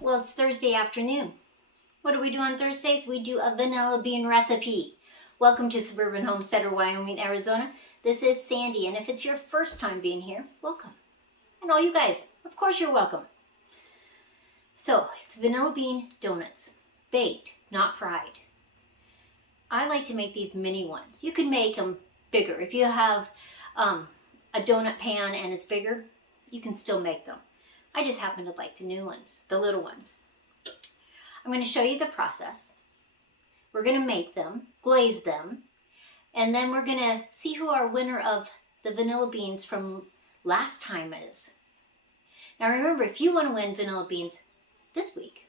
Well, it's Thursday afternoon. What do we do on Thursdays? We do a vanilla bean recipe. Welcome to Suburban Homesteader, Wyoming, Arizona. This is Sandy, and if it's your first time being here, welcome. And all you guys, of course you're welcome. So, it's vanilla bean donuts. Baked, not fried. I like to make these mini ones. You can make them bigger. If you have a donut pan and it's bigger, you can still make them. I just happen to like the new ones, the little ones. I'm going to show you the process. We're going to make them, glaze them, and then we're going to see who our winner of the vanilla beans from last time is. Now remember, if you want to win vanilla beans this week,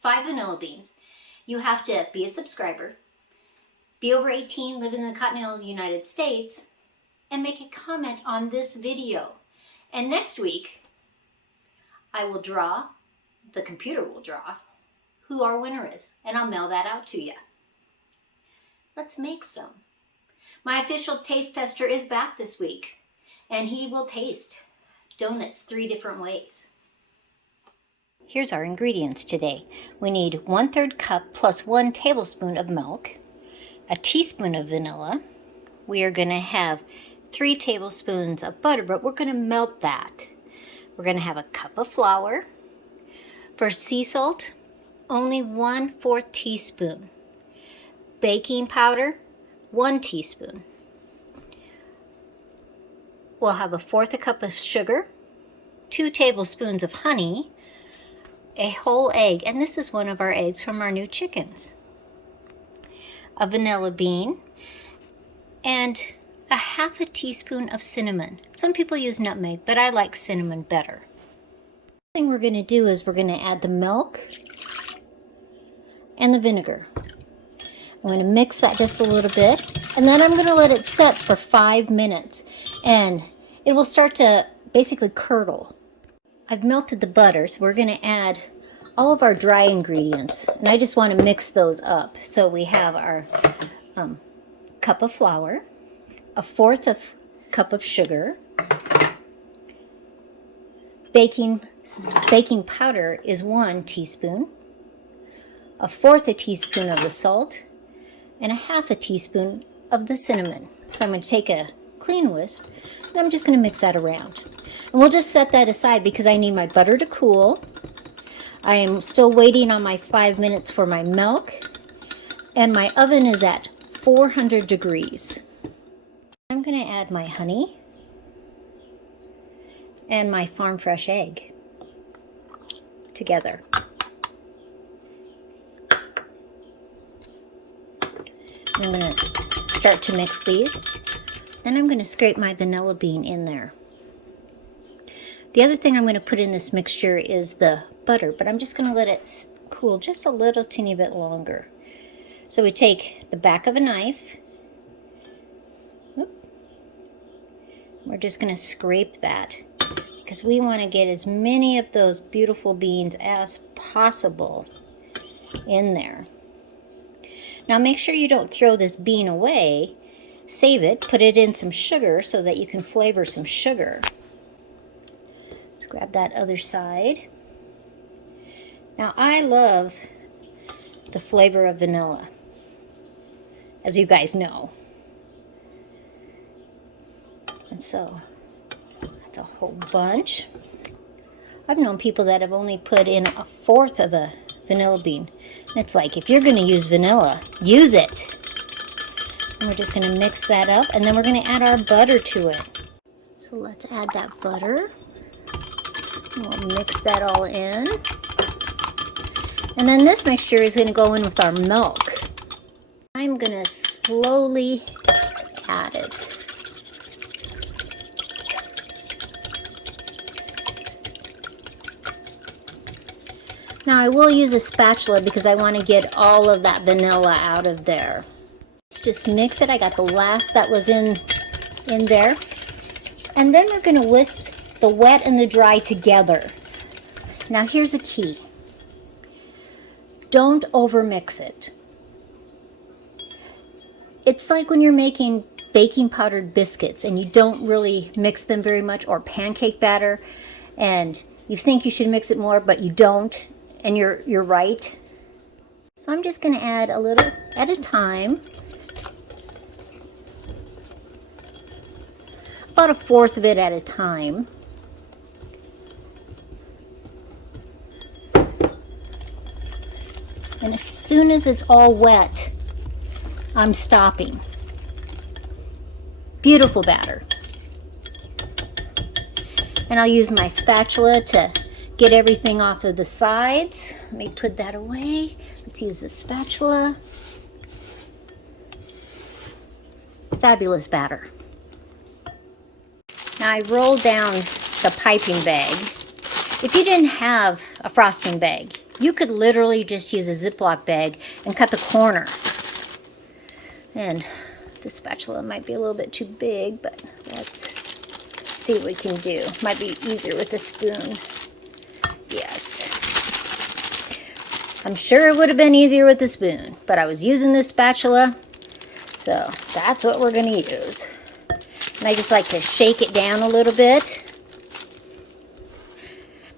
5 vanilla beans, you have to be a subscriber, be over 18, live in the continental United States, and make a comment on this video. And next week, I will draw, the computer will draw, who our winner is, and I'll mail that out to you. Let's make some. My official taste tester is back this week, and he will taste donuts 3 different ways. Here's our ingredients today. We need 1/3 cup plus 1 tablespoon of milk, a teaspoon of vanilla. We are going to have 3 tablespoons of butter, but we're going to melt that. We're going to have a cup of flour. For sea salt, only 1/4 teaspoon. Baking powder, 1 teaspoon. We'll have 1/4 cup of sugar, 2 tablespoons of honey, a whole egg, and this is one of our eggs from our new chickens, a vanilla bean, and a 1/2 teaspoon of cinnamon. Some people use nutmeg, but I like cinnamon better. The thing we're going to do is we're going to add the milk and the vinegar. I'm going to mix that just a little bit, and then I'm going to let it set for 5 minutes, and it will start to basically curdle. I've melted the butter, so we're going to add all of our dry ingredients, and I just want to mix those up. So we have our cup of flour, 1/4 cup of sugar, baking powder is 1 teaspoon, 1/4 teaspoon of the salt, and 1/2 teaspoon of the cinnamon. So I'm going to take a clean whisk, and I'm just going to mix that around. And we'll just set that aside because I need my butter to cool. I am still waiting on my 5 minutes for my milk, and my oven is at 400 degrees. I'm going to add my honey and my farm fresh egg together. I'm going to start to mix these. Then I'm going to scrape my vanilla bean in there. The other thing I'm going to put in this mixture is the butter, but I'm just going to let it cool just a little teeny bit longer. So we take the back of a knife. We're just going to scrape that because we want to get as many of those beautiful beans as possible in there. Now make sure you don't throw this bean away. Save it, put it in some sugar so that you can flavor some sugar. Let's grab that other side. Now I love the flavor of vanilla, as you guys know. And so that's a whole bunch. I've known people that have only put in 1/4 of a vanilla bean. And it's like, if you're going to use vanilla, use it. And we're just going to mix that up, and then we're going to add our butter to it. So let's add that butter. We'll mix that all in. And then this mixture is going to go in with our milk. I'm going to slowly add it. Now I will use a spatula because I want to get all of that vanilla out of there. Let's just mix it. I got the last that was in there. And then we're going to whisk the wet and the dry together. Now here's a key. Don't overmix it. It's like when you're making baking powdered biscuits and you don't really mix them very much, or pancake batter, and you think you should mix it more but you don't, and you're right. So I'm just going to add a little at a time. About 1/4 of it at a time. And as soon as it's all wet, I'm stopping. Beautiful batter. And I'll use my spatula to get everything off of the sides. Let me put that away. Let's use the spatula. Fabulous batter. Now I roll down the piping bag. If you didn't have a frosting bag, you could literally just use a Ziploc bag and cut the corner. And the spatula might be a little bit too big, but let's see what we can do. Might be easier with a spoon. Yes. I'm sure it would have been easier with the spoon, but I was using this spatula, so that's what we're going to use. And I just like to shake it down a little bit.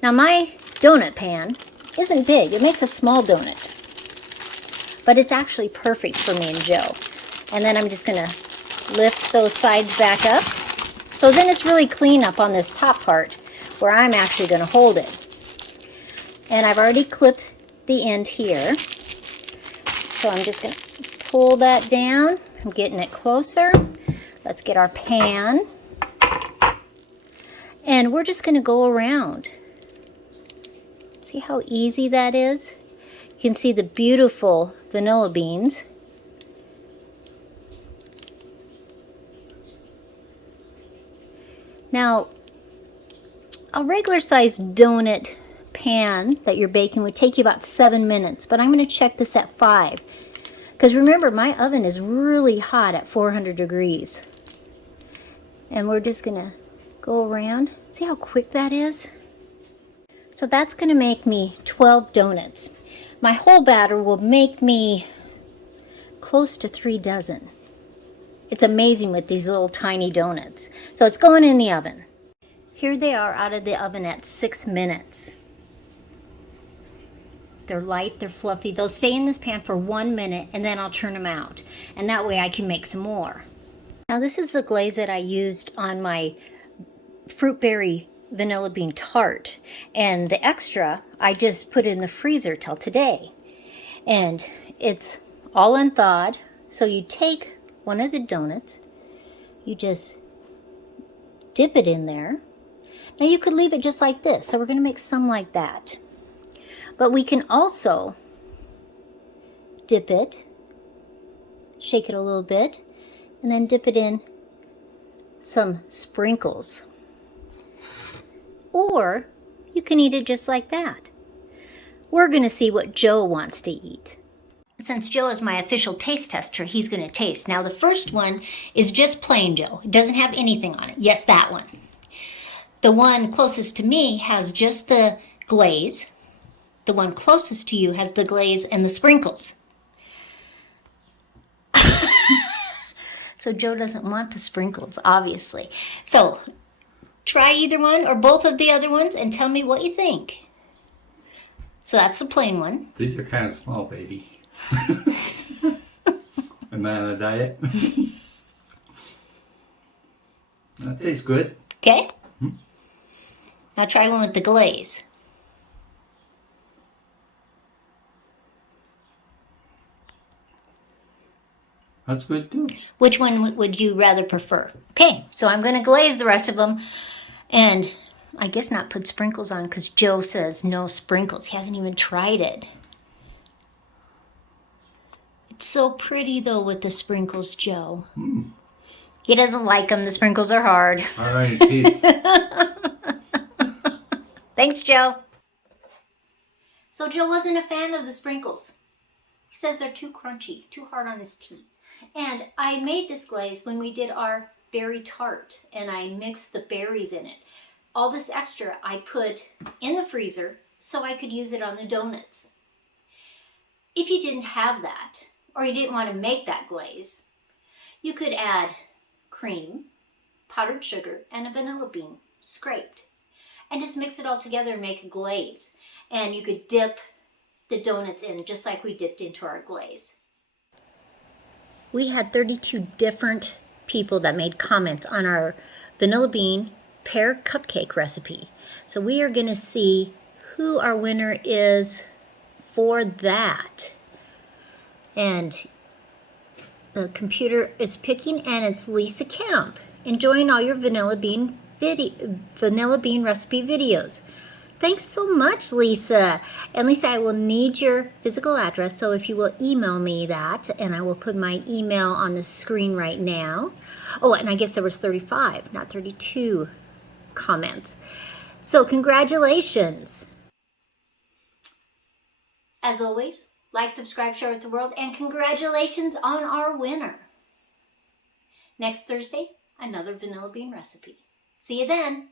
Now my donut pan isn't big. It makes a small donut. But it's actually perfect for me and Joe. And then I'm just going to lift those sides back up. So then it's really clean up on this top part where I'm actually going to hold it. And I've already clipped the end here. So I'm just going to pull that down. I'm getting it closer. Let's get our pan. And we're just going to go around. See how easy that is? You can see the beautiful vanilla beans. Now, a regular sized donut pan that you're baking would take you about 7 minutes, but I'm going to check this at 5. Because remember, my oven is really hot at 400 degrees. And we're just going to go around. See how quick that is? So that's going to make me 12 donuts. My whole batter will make me close to 3 dozen. It's amazing with these little tiny donuts. So it's going in the oven. Here they are out of the oven at 6 minutes. They're light, they're fluffy. They'll stay in this pan for 1 minute and then I'll turn them out. And that way I can make some more. Now this is the glaze that I used on my fruit berry vanilla bean tart. And the extra, I just put in the freezer till today. And it's all unthawed. So you take one of the donuts, you just dip it in there. Now you could leave it just like this. So we're going to make some like that. But we can also dip it, shake it a little bit, and then dip it in some sprinkles. Or you can eat it just like that. We're going to see what Joe wants to eat. Since Joe is my official taste tester, he's going to taste. Now the first one is just plain Joe. It doesn't have anything on it. Yes, that one. The one closest to me has just the glaze. The one closest to you has the glaze and the sprinkles. So Joe doesn't want the sprinkles, obviously. So try either one or both of the other ones and tell me what you think. So that's the plain one. These are kind of small, baby. Am I on a diet? That tastes good. Okay. Now try one with the glaze. That's good too. Which one would you rather prefer? Okay, so I'm going to glaze the rest of them. And I guess not put sprinkles on because Joe says no sprinkles. He hasn't even tried it. It's so pretty though with the sprinkles, Joe. He doesn't like them. The sprinkles are hard. All right, teeth. Thanks, Joe. So Joe wasn't a fan of the sprinkles. He says they're too crunchy, too hard on his teeth. And I made this glaze when we did our berry tart, and I mixed the berries in it. All this extra I put in the freezer so I could use it on the donuts. If you didn't have that, or you didn't want to make that glaze, you could add cream, powdered sugar, and a vanilla bean scraped. And just mix it all together and make a glaze. And you could dip the donuts in, just like we dipped into our glaze. We had 32 different people that made comments on our vanilla bean pear cupcake recipe. So we are going to see who our winner is for that. And the computer is picking, and it's Lisa Camp, enjoying all your vanilla bean recipe videos. Thanks so much, Lisa. And Lisa, I will need your physical address, so if you will email me that, and I will put my email on the screen right now. Oh, and I guess there was 35, not 32 comments. So congratulations. As always, like, subscribe, share with the world, and congratulations on our winner. Next Thursday, another vanilla bean recipe. See you then.